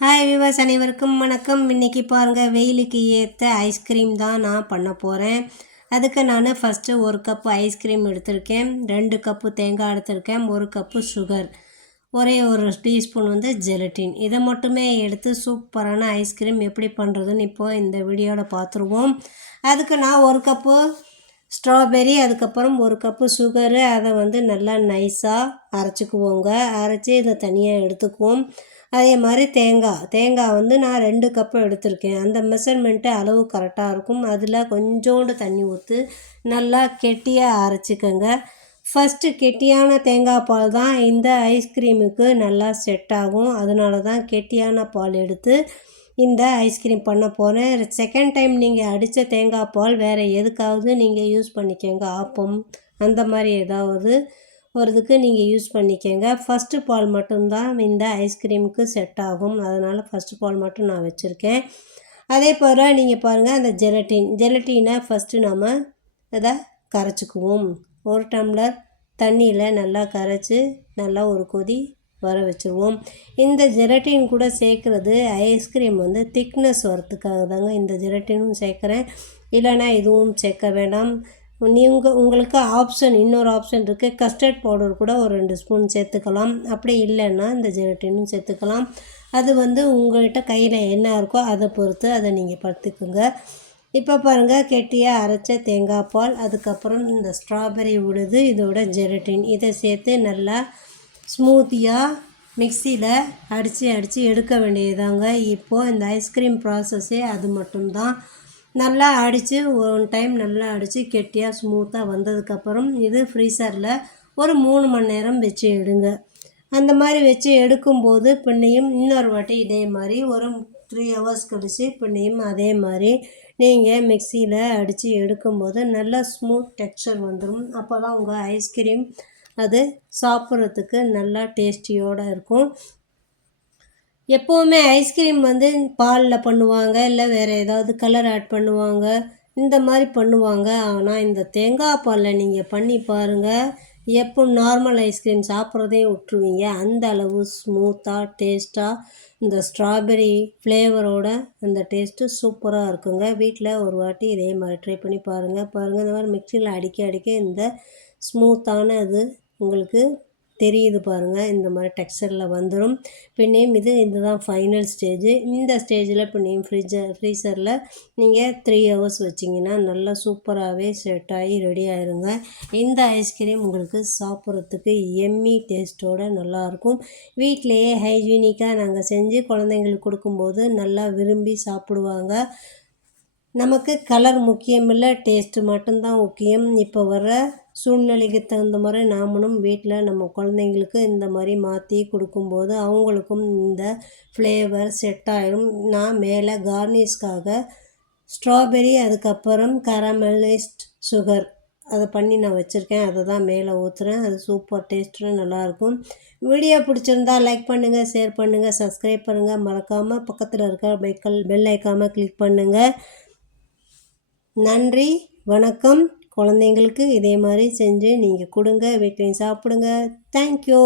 Hi விவாஸ் அனைவருக்கும் வணக்கம். இன்றைக்கி பாருங்கள் வெயிலுக்கு ஏற்ற ஐஸ்கிரீம் தான் நான் பண்ண போகிறேன் அதுக்கு நான் ஃபஸ்ட்டு ஒரு கப்பு ஐஸ்கிரீம் எடுத்திருக்கேன். ரெண்டு கப்பு தேங்காய் எடுத்திருக்கேன். ஒரு கப்பு சுகர் ஒரே ஒரு டீஸ்பூன் வந்து ஜெலட்டின் இதை மட்டுமே எடுத்து சூப்பரான ஐஸ்கிரீம் எப்படி பண்ணுறதுன்னு இப்போது இந்த வீடியோவில் பார்த்துருவோம். அதுக்கு நான் ஒரு கப்பு ஸ்ட்ராபெரி அதுக்கப்புறம் ஒரு கப்பு சுகரு அதை வந்து நல்லா நைஸாக அரைச்சிக்குவோங்க. அரைச்சி இதை தனியாக எடுத்துக்குவோம். அதே மாதிரி தேங்காய். தேங்காய் வந்து நான் ரெண்டு கப்பு எடுத்திருக்கேன். அந்த மெஷர்மெண்ட்டு அளவு கரெக்டாக இருக்கும். அதில் கொஞ்சோண்டு தண்ணி ஊற்று நல்லா கெட்டியாக அரைச்சிக்கோங்க. ஃபஸ்ட்டு கெட்டியான தேங்காய் பால் தான் இந்த ஐஸ்கிரீமுக்கு நல்லா செட் ஆகும். அதனால தான் கெட்டியான பால் எடுத்து இந்த ஐஸ்கிரீம் பண்ண போகிறேன் செகண்ட் டைம் நீங்கள் அடித்த தேங்காய் பால் வேறு எதுக்காவது நீங்கள் யூஸ் பண்ணிக்கோங்க. ஆப்பம் அந்த மாதிரி ஏதாவது ஒரு இதுக்கு நீங்கள் யூஸ் பண்ணிக்கோங்க. ஃபஸ்ட்டு பால் மட்டும்தான் இந்த ஐஸ்கிரீமுக்கு செட் ஆகும். அதனால் ஃபஸ்ட்டு பால் மட்டும் நான் வச்சுருக்கேன். அதே போல் நீங்கள் பாருங்கள் அந்த ஜெலட்டின் ஜெலட்டினை ஃபஸ்ட்டு நம்ம அதை கரைச்சிக்குவோம். ஒரு டம்ளர் தண்ணியில் நல்லா கரைச்சி நல்லா ஒரு கொதி வர வச்சுருவோம். இந்த ஜெரட்டின் கூட சேர்க்குறது ஐஸ்கிரீம் வந்து திக்னஸ் வரத்துக்காக தாங்க இந்த ஜெரட்டினும் சேர்க்குறேன். இல்லைனா இதுவும் சேர்க்க வேண்டாம். நீங்கள் உங்களுக்கு ஆப்ஷன் இன்னொரு ஆப்ஷன் இருக்குது கஸ்டர்ட் பவுடர் கூட ஒரு ரெண்டு ஸ்பூன் சேர்த்துக்கலாம். அப்படி இல்லைன்னா இந்த ஜெரட்டினும் சேர்த்துக்கலாம். அது வந்து உங்கள்கிட்ட கையில் என்ன இருக்கோ அதை பொறுத்து அதை நீங்கள் படுத்துக்குங்க. இப்போ பாருங்கள் கெட்டியாக அரைச்ச தேங்காய் பால் அதுக்கப்புறம் இந்த ஸ்ட்ராபெரி விடுது இதோட ஜெரட்டின் இதை சேர்த்து நல்லா ஸ்மூத்தியாக மிக்சியில் அடித்து அடித்து எடுக்க வேண்டியதாங்க இப்போது இந்த ஐஸ்கிரீம் ப்ராசஸ்ஸே அது மட்டும்தான். நல்லா அடித்து ஒன் டைம் நல்லா அடித்து கெட்டியாக ஸ்மூத்தாக வந்ததுக்கப்புறம் இது ஃப்ரீசரில் ஒரு மூணு மணி நேரம் வச்சு எடுங்க. அந்த மாதிரி வச்சு எடுக்கும்போது பின்னையும் இன்னொரு வாட்டி இதே மாதிரி ஒரு த்ரீ ஹவர்ஸ் கழித்து பின்னையும் அதே மாதிரி நீங்கள் மிக்சியில் அடித்து எடுக்கும்போது நல்லா ஸ்மூத் டெக்ஸ்சர் வந்துடும் அப்போ தான் உங்கள் ஐஸ்கிரீம் அது சாப்பிட்றதுக்கு நல்லா டேஸ்டியோடு இருக்கும். எப்போவுமே ஐஸ்கிரீம் வந்து பாலில் பண்ணுவாங்க இல்லை வேறு ஏதாவது கலர் ஆட் பண்ணுவாங்க இந்த மாதிரி பண்ணுவாங்க. ஆனால் இந்த தேங்காய் பாலில் நீங்கள் பண்ணி பாருங்கள் எப்போ நார்மல் ஐஸ்கிரீம் சாப்பிட்றதையும் விட்டுருவீங்க. அந்த அளவு ஸ்மூத்தாக டேஸ்ட்டாக இந்த ஸ்ட்ராபெரி ஃப்ளேவரோட அந்த டேஸ்ட்டு சூப்பராக இருக்குங்க. வீட்டில் ஒரு வாட்டி இதே மாதிரி ட்ரை பண்ணி பாருங்கள் பாருங்கள் இந்த மாதிரி மிக்சியில் அடிக்க அடிக்க இந்த ஸ்மூத்தான இது உங்களுக்கு தெரியுது பாருங்கள் இந்த மாதிரி டெக்ஸ்டரில் வந்துடும் இப்போ நேம் இது இதுதான் ஃபைனல் ஸ்டேஜ் இந்த ஸ்டேஜில் இப்போ நேம் ஃப்ரிட்ஜை ஃப்ரீசரில் நீங்கள் த்ரீ ஹவர்ஸ் வச்சிங்கன்னா நல்லா சூப்பராகவே செட் ஆகி ரெடி ஆயிருங்க. இந்த ஐஸ்கிரீம் உங்களுக்கு சாப்பிட்றதுக்கு எம்மி டேஸ்ட்டோடு நல்லாயிருக்கும் வீட்டிலையே ஹைஜீனிக்காக நாங்கள் செஞ்சு குழந்தைங்களுக்கு கொடுக்கும்போது நல்லா விரும்பி சாப்பிடுவாங்க. நமக்கு கலர் முக்கியமில்லை டேஸ்ட்டு மட்டும்தான் முக்கியம். இப்போ வர சூழ்நிலைக்கு தகுந்த மாதிரி நாமளும் வீட்டில் நம்ம குழந்தைங்களுக்கு இந்த மாதிரி மாற்றி கொடுக்கும்போது அவங்களுக்கும் இந்த ஃப்ளேவர் செட் ஆகிடும் நான் மேலே கார்னிஷ்காக ஸ்ட்ராபெரி அதுக்கப்புறம் கரமலிஸ்ட் சுகர் அதை பண்ணி நான் வச்சுருக்கேன். அதை தான் மேலே ஊற்றுறேன் அது சூப்பர் டேஸ்ட்டு நல்லாயிருக்கும் வீடியோ பிடிச்சிருந்தா லைக் பண்ணுங்கள் ஷேர் பண்ணுங்கள் சப்ஸ்கிரைப் பண்ணுங்கள் மறக்காமல் பக்கத்தில் இருக்க பெக்கல் பெல் ஐக்காமல் கிளிக் பண்ணுங்கள் நன்றி வணக்கம். குழந்தைங்களுக்கு இதே மாதிரி செஞ்சு நீங்கள் கொடுங்க வீட்லேயும் சாப்பிடுங்க. தேங்க்யூ